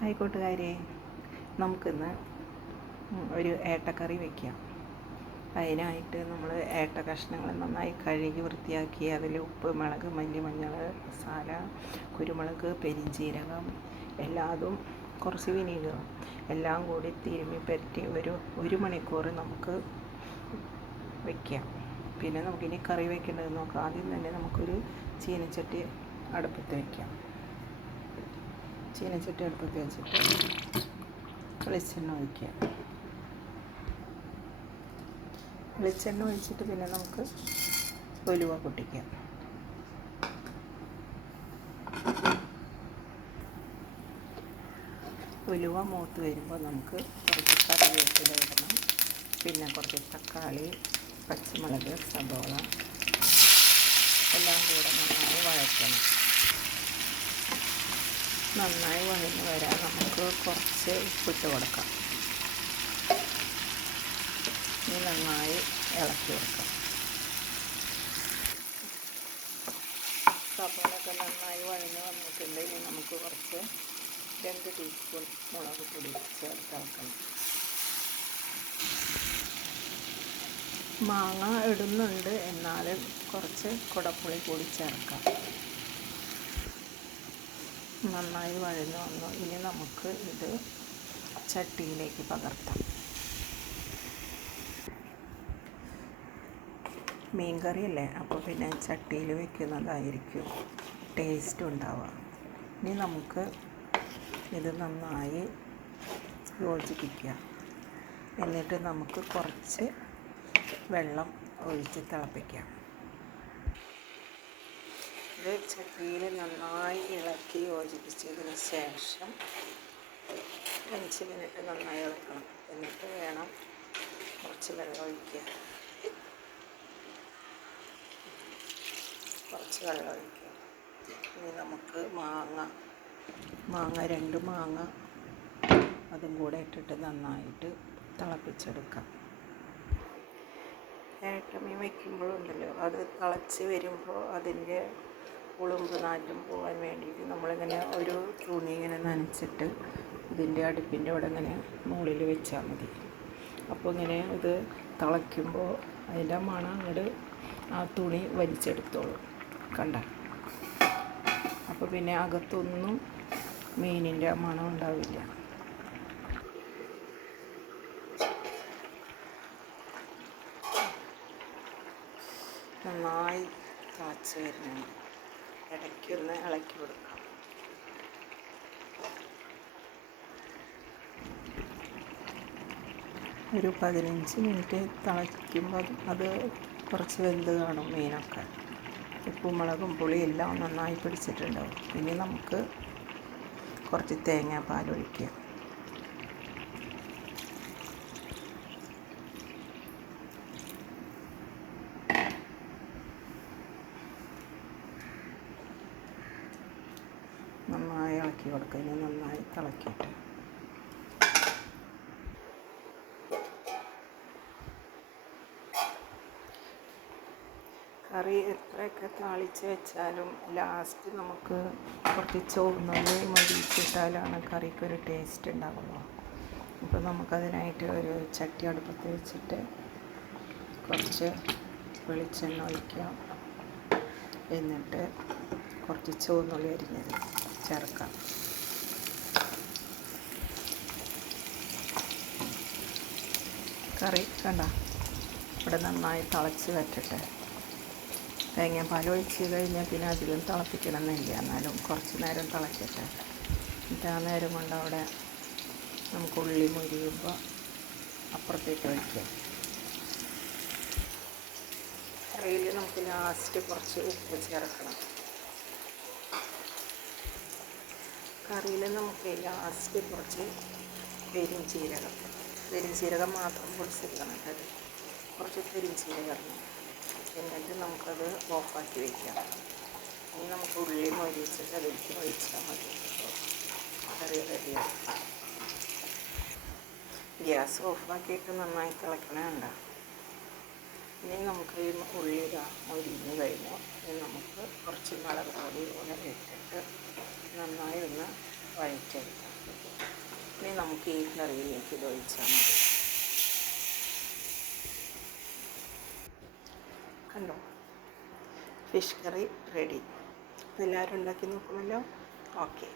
Hi കൂട്ടുകാരെ, നമുക്കിന്ന് ഒരു ഏട്ടക്കറി വയ്ക്കാം. അതിനായിട്ട് നമ്മൾ ഏട്ട കഷ്ണങ്ങൾ നന്നായി കഴുകി വൃത്തിയാക്കി അതിൽ ഉപ്പ്, മുളക്, മഞ്ഞൾ, മസാല, കുരുമുളക്, പെരിഞ്ചീരകം എല്ലാതും കുറച്ച് വിനീഗറും എല്ലാം കൂടി തിരുമ്മി പരട്ടി ഒരു മണിക്കൂർ നമുക്ക് വയ്ക്കാം. പിന്നെ നമുക്കിനി കറി വയ്ക്കേണ്ടത് നോക്കാം. ആദ്യം തന്നെ നമുക്കൊരു ചീനച്ചട്ടി അടുപ്പത്ത് വയ്ക്കാം. ചീനച്ചട്ടി അടുപ്പത്ത് വെച്ചിട്ട് വെളിച്ചെണ്ണ ഒഴിക്കുക. വെളിച്ചെണ്ണ ഒഴിച്ചിട്ട് പിന്നെ നമുക്ക് ഉലുവ പൊട്ടിക്കാം. ഉലുവ മൂത്ത് വരുമ്പോൾ നമുക്ക് കുറച്ച് കറിവേപ്പില ഇടണം. പിന്നെ കുറച്ച് തക്കാളി, പച്ചമുളക്, സബോള എല്ലാം കൂടെ നന്നായി വഴറ്റണം. നന്നായി വഴന്ന് വരാൻ നമുക്ക് കുറച്ച് ഉപ്പിട്ട് കൊടുക്കാം. ഇനി നന്നായി ഇളക്കി കൊടുക്കാം. സബോളൊക്കെ നന്നായി വഴന്ന് വന്നിട്ടുണ്ട്. ഇനി നമുക്ക് കുറച്ച് 2 ടീസ്പൂൺ മുളക് പൊടി ചേർത്ത് ഇളക്കണം. മാങ്ങ ഇടുന്നുണ്ട്, എന്നാലും കുറച്ച് കുടപ്പുളി കൂടി ചേർക്കാം. നന്നായി വഴന്നു വന്നു. ഇനി നമുക്ക് ഇത് ചട്ടിയിലേക്ക് പകർത്താം. മീൻകറിയല്ലേ, അപ്പോൾ പിന്നെ ചട്ടിയിൽ വെക്കുന്നതായിരിക്കും ടേസ്റ്റ് ഉണ്ടാവുക. ഇനി നമുക്ക് ഇത് നന്നായി യോജിപ്പിക്കുക. എന്നിട്ട് നമുക്ക് കുറച്ച് വെള്ളം ഒഴിച്ച് തിളപ്പിക്കാം. ഇത് ചട്ടിയിൽ നന്നായി ഇളക്കി യോജിപ്പിച്ചതിന് ശേഷം 5 മിനിറ്റ് നന്നായി ഇളക്കണം. എന്നിട്ട് വേണം കുറച്ച് വെള്ളം ഒഴിക്കുക. ഇനി നമുക്ക് മാങ്ങ 2 മാങ്ങ അതും കൂടെ ഇട്ടിട്ട് നന്നായിട്ട് തിളപ്പിച്ചെടുക്കാം. ഏട്ടമീൻ വയ്ക്കുമ്പോഴുണ്ടല്ലോ, അത് തിളച്ച് വരുമ്പോൾ അതിൻ്റെ ഉളുമ്പ് നാറ്റം പോകാൻ വേണ്ടിയിട്ട് നമ്മളിങ്ങനെ ഒരു തുണി ഇങ്ങനെ നനച്ചിട്ട് ഇതിൻ്റെ അടുപ്പിൻ്റെ അവിടെ ഇങ്ങനെ മുകളിൽ വെച്ചാൽ മതി. അപ്പോൾ ഇങ്ങനെ ഇത് തിളയ്ക്കുമ്പോൾ അതിൻ്റെ മണം അങ്ങോട്ട് ആ തുണി വലിച്ചെടുത്തോളൂ. കണ്ട, അപ്പോൾ പിന്നെ അകത്തൊന്നും മീനിൻ്റെ മണം ഉണ്ടാവില്ല. നന്നായി തിളച്ച് വരുന്നുണ്ട്. ഇടയ്ക്കൊന്ന് ഇളക്കി കൊടുക്കാം. ഒരു 15 മിനിറ്റ് തിളയ്ക്കുമ്പോൾ അത് കുറച്ച് വെന്ത് കാണും മീനൊക്കെ. ഉപ്പും മുളകും പുളിയും എല്ലാം നന്നായി പിടിച്ചിട്ടുണ്ടാവും. ഇനി നമുക്ക് കുറച്ച് തേങ്ങാപ്പാൽ ഒഴിക്കുക. നന്നായി ഇളക്കി കൊടുക്കുക. ഇനി നന്നായി തിളക്കിയിട്ട് കറി എത്രയൊക്കെ താളിച്ച് വെച്ചാലും ലാസ്റ്റ് നമുക്ക് കുറച്ച് ചുവന്നുള്ളി മൊരിച്ചിട്ടാലാണ് കറിക്കൊരു ടേസ്റ്റ് ഉണ്ടാകുള്ളൂ. അപ്പോൾ നമുക്കതിനായിട്ട് ഒരു ചട്ടി അടുപ്പത്ത് വെച്ചിട്ട് കുറച്ച് വെളിച്ചെണ്ണ ഒഴിക്കാം. എന്നിട്ട് കുറച്ച് ചുവന്നുള്ളി അരിഞ്ഞത് ചേർക്കാം. കറി കണ്ട ഇവിടെ നന്നായി തിളച്ച് വറ്റട്ടെ. തേങ്ങാപ്പാൽ ഒഴിച്ച് കഴിഞ്ഞാൽ പിന്നെ അധികം തിളപ്പിക്കണമെന്നില്ല, എന്നാലും കുറച്ച് നേരം തിളക്കട്ടെ. എന്നിട്ട് ആ നേരം കൊണ്ട് അവിടെ നമുക്ക് ഉള്ളി മൊരിയുമ്പോൾ അപ്പുറത്തേക്ക് ഒഴിക്കാം. കറിയിൽ നമുക്ക് ലാസ്റ്റ് കുറച്ച് ഉപ്പ് ചേർക്കണം. കറിയിൽ നമുക്ക് ലാസ്റ്റ് കുറച്ച് പെരിഞ്ചീരകം മാത്രം പൊടിച്ചെടുക്കണം. അത് കുറച്ച് പെരിഞ്ചീരകം. എന്നിട്ട് നമുക്കത് ഓഫാക്കി വയ്ക്കാം. ഇനി നമുക്ക് ഉള്ളി മൊരിച്ചിട്ട് അതിലേക്ക് ഒഴിച്ചാൽ മതി. കറി റെഡിയാണ്. ഗ്യാസ് ഓഫാക്കിയിട്ട് നന്നായി തിളക്കണേണ്ട. ഇനി നമുക്ക് ഈ ഉള്ളി മൊരിഞ്ഞ് കഴിഞ്ഞു. ഇനി നമുക്ക് കുറച്ച് മുളക് പൊടി കൂടെ ഇട്ടിട്ട് നന്നായി ഒന്ന് വഴറ്റിയെടുക്കാം. ഇനി നമുക്ക് ഈ കറിയിലേക്ക് ഇത് ഒഴിച്ചാൽ മതി. കണ്ടോ, ഫിഷ് കറി റെഡി. എല്ലാവരും ഉണ്ടാക്കി നോക്കുമല്ലോ. ഓക്കെ.